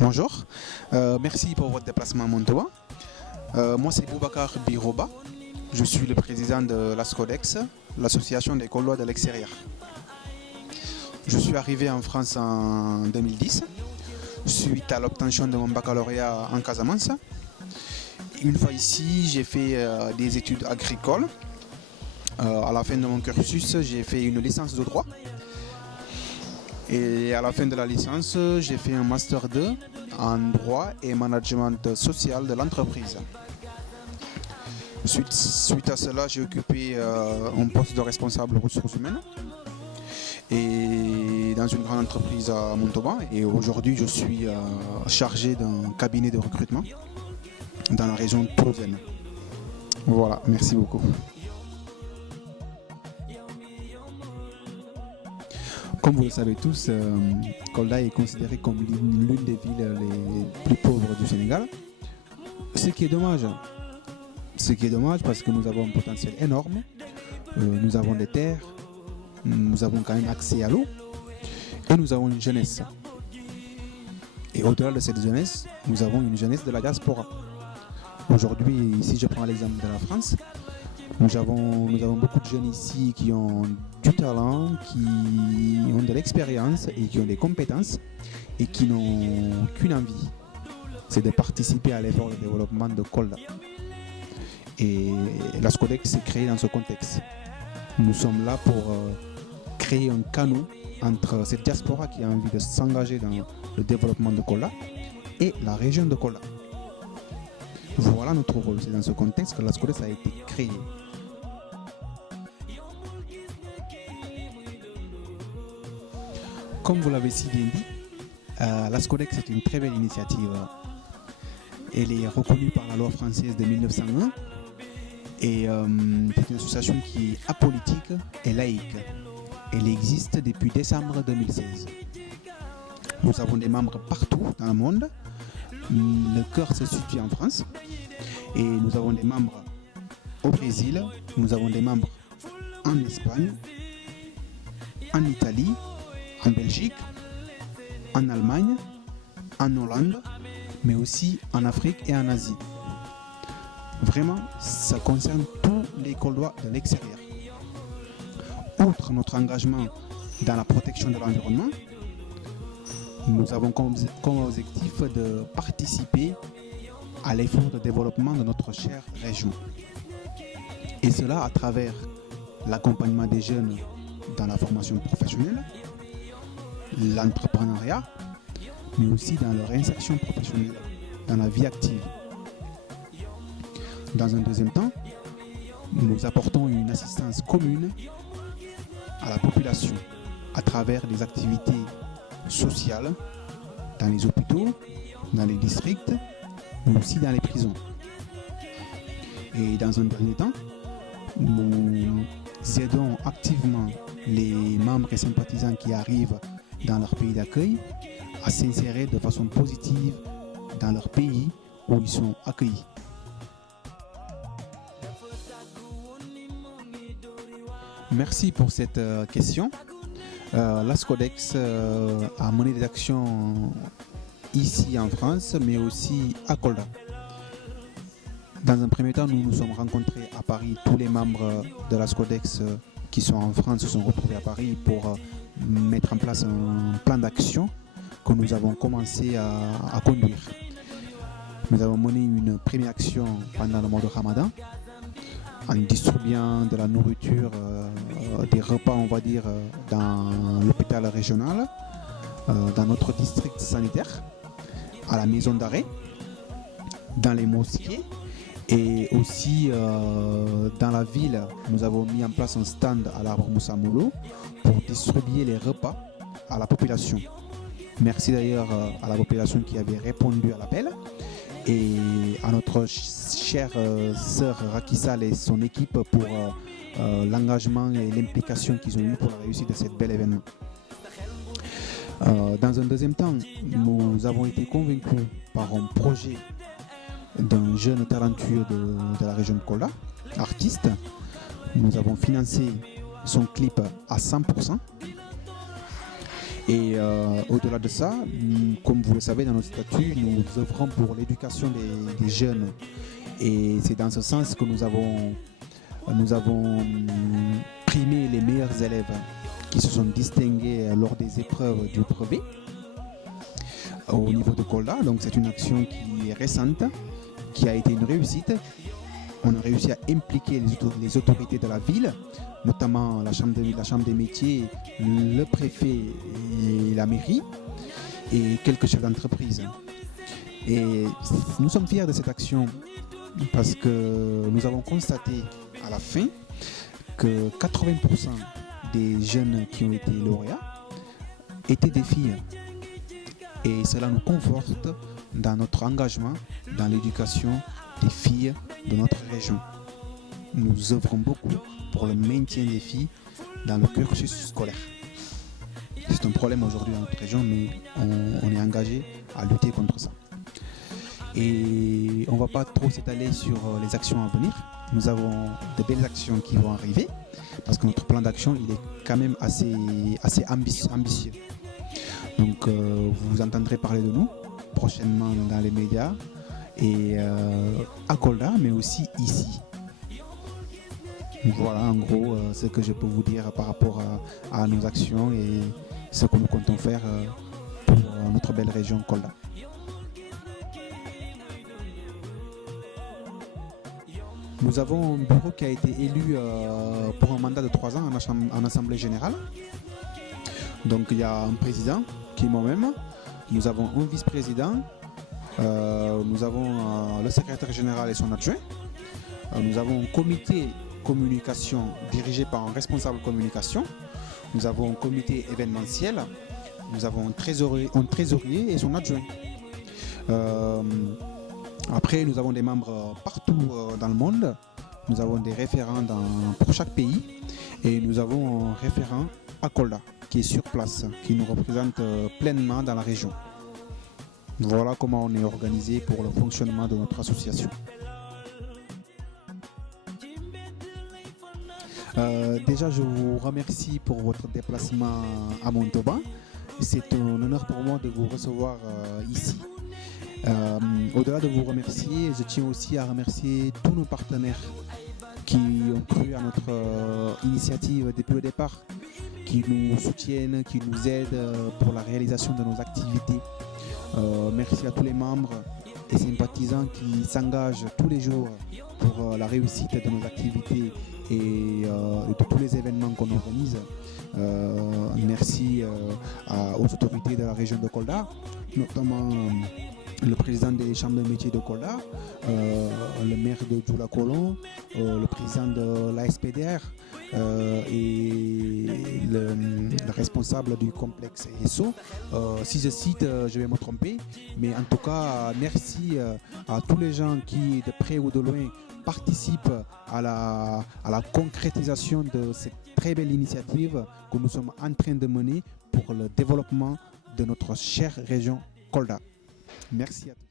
Bonjour, merci pour votre déplacement à Montauban. Moi c'est Boubacar Biroba, je suis le président de l'ASCODEX, l'association des Gaulois de l'extérieur. Je suis arrivé en France en 2010, suite à l'obtention de mon baccalauréat en Casamance. Une fois ici, j'ai fait des études agricoles. À la fin de mon cursus, j'ai fait une licence de droit. Et à la fin de la licence, j'ai fait un master 2 en droit et management social de l'entreprise. Suite à cela, j'ai occupé un poste de responsable ressources humaines et dans une grande entreprise à Montauban. Et aujourd'hui, je suis chargé d'un cabinet de recrutement dans la région toulousaine. Voilà, merci beaucoup. Comme vous le savez tous, Kolda est considérée comme l'une des villes les plus pauvres du Sénégal. Ce qui est dommage parce que nous avons un potentiel énorme. Nous avons des terres, nous avons quand même accès à l'eau et nous avons une jeunesse. Et au-delà de cette jeunesse, nous avons une jeunesse de la diaspora. Aujourd'hui, si je prends l'exemple de la France, nous avons beaucoup de jeunes ici qui ont du talent, qui ont de l'expérience et qui ont des compétences et qui n'ont qu'une envie, c'est de participer à l'effort de développement de Kolda. Et l'ASCODEX s'est créé dans ce contexte. Nous sommes là pour créer un canal entre cette diaspora qui a envie de s'engager dans le développement de Kolda et la région de Kolda. Voilà notre rôle, c'est dans ce contexte que l'ASCODEX a été créé. Comme vous l'avez si bien dit, l'ASCODEX est une très belle initiative. Elle est reconnue par la loi française de 1901 et c'est une association qui est apolitique et laïque. Elle existe depuis décembre 2016. Nous avons des membres partout dans le monde. Le cœur se situe en France et nous avons des membres au Brésil, nous avons des membres en Espagne, en Italie, en Belgique, en Allemagne, en Hollande, mais aussi en Afrique et en Asie. Vraiment, ça concerne tous les Gaulois de l'extérieur. Outre notre engagement dans la protection de l'environnement, nous avons comme objectif de participer à l'effort de développement de notre chère région. Et cela à travers l'accompagnement des jeunes dans la formation professionnelle, l'entrepreneuriat, mais aussi dans leur insertion professionnelle, dans la vie active. Dans un deuxième temps, nous apportons une assistance commune à la population à travers des activités sociales dans les hôpitaux, dans les districts, mais aussi dans les prisons. Et dans un dernier temps, nous aidons activement les membres et sympathisants qui arrivent dans leur pays d'accueil à s'insérer de façon positive dans leur pays où ils sont accueillis. Merci pour cette question. L'ASCODEX a mené des actions ici en France, mais aussi à Kolda. Dans un premier temps, nous nous sommes rencontrés à Paris. Tous les membres de l'ASCODEX qui sont en France se sont retrouvés à Paris pour mettre en place un plan d'action que nous avons commencé à conduire. Nous avons mené une première action pendant le mois de Ramadan en distribuant de la nourriture, des repas, on va dire, dans l'hôpital régional, dans notre district sanitaire, à la maison d'arrêt, dans les mosquées et aussi dans la ville. Nous avons mis en place un stand à l'arbre Moussa Moulo pour distribuer les repas à la population. Merci d'ailleurs à la population qui avait répondu à l'appel et à notre chère sœur Rakissal et son équipe pour l'engagement et l'implication qu'ils ont eu pour la réussite de ce bel événement. Dans un deuxième temps, nous avons été convaincus par un projet d'un jeune talentueux de la région de Kolda, artiste. Nous avons financé son clip à 100%. Et au-delà de ça, comme vous le savez, dans notre statut, nous œuvrons pour l'éducation des jeunes. Et c'est dans ce sens que nous avons primé les meilleurs élèves qui se sont distingués lors des épreuves du brevet au niveau de Kolda. Donc c'est une action qui est récente, qui a été une réussite. On a réussi à impliquer les autorités de la ville, notamment la chambre des métiers, le préfet et la mairie, et quelques chefs d'entreprise. Et nous sommes fiers de cette action parce que nous avons constaté à la fin que 80% des jeunes qui ont été lauréats étaient des filles. Et cela nous conforte dans notre engagement dans l'éducation des filles de notre région. Nous œuvrons beaucoup pour le maintien des filles dans le cursus scolaire. C'est un problème aujourd'hui dans notre région, mais on est engagé à lutter contre ça. Et on ne va pas trop s'étaler sur les actions à venir. Nous avons de belles actions qui vont arriver, parce que notre plan d'action il est quand même assez ambitieux. Donc vous entendrez parler de nous prochainement dans les médias et à Kolda, mais aussi ici. Voilà en gros ce que je peux vous dire par rapport à nos actions et ce que nous comptons faire pour notre belle région Kolda. Nous avons un bureau qui a été élu pour un mandat de 3 ans en Assemblée générale. Donc il y a un président qui est moi-même, nous avons un vice-président, nous avons le secrétaire général et son adjoint, nous avons un comité communication dirigé par un responsable communication, nous avons un comité événementiel, nous avons un trésorier et son adjoint. Après, nous avons des membres partout dans le monde, nous avons des référents pour chaque pays et nous avons un référent à Kolda qui est sur place, qui nous représente pleinement dans la région. Voilà comment on est organisé pour le fonctionnement de notre association. Déjà, je vous remercie pour votre déplacement à Montauban. C'est un honneur pour moi de vous recevoir ici. Au-delà de vous remercier, je tiens aussi à remercier tous nos partenaires qui ont cru à notre initiative depuis le départ, qui nous soutiennent, qui nous aident pour la réalisation de nos activités. Merci à tous les membres et sympathisants qui s'engagent tous les jours pour la réussite de nos activités et de tous les événements qu'on organise. Merci aux autorités de la région de Kolda, notamment le président des chambres de métiers de Kolda, le maire de Djoula-Colon, le président de l'ASPDR et le responsable du complexe ESSO. Si je cite, je vais me tromper, mais en tout cas, merci à tous les gens qui, de près ou de loin, participent à la concrétisation de cette très belle initiative que nous sommes en train de mener pour le développement de notre chère région Kolda. Merci à tous.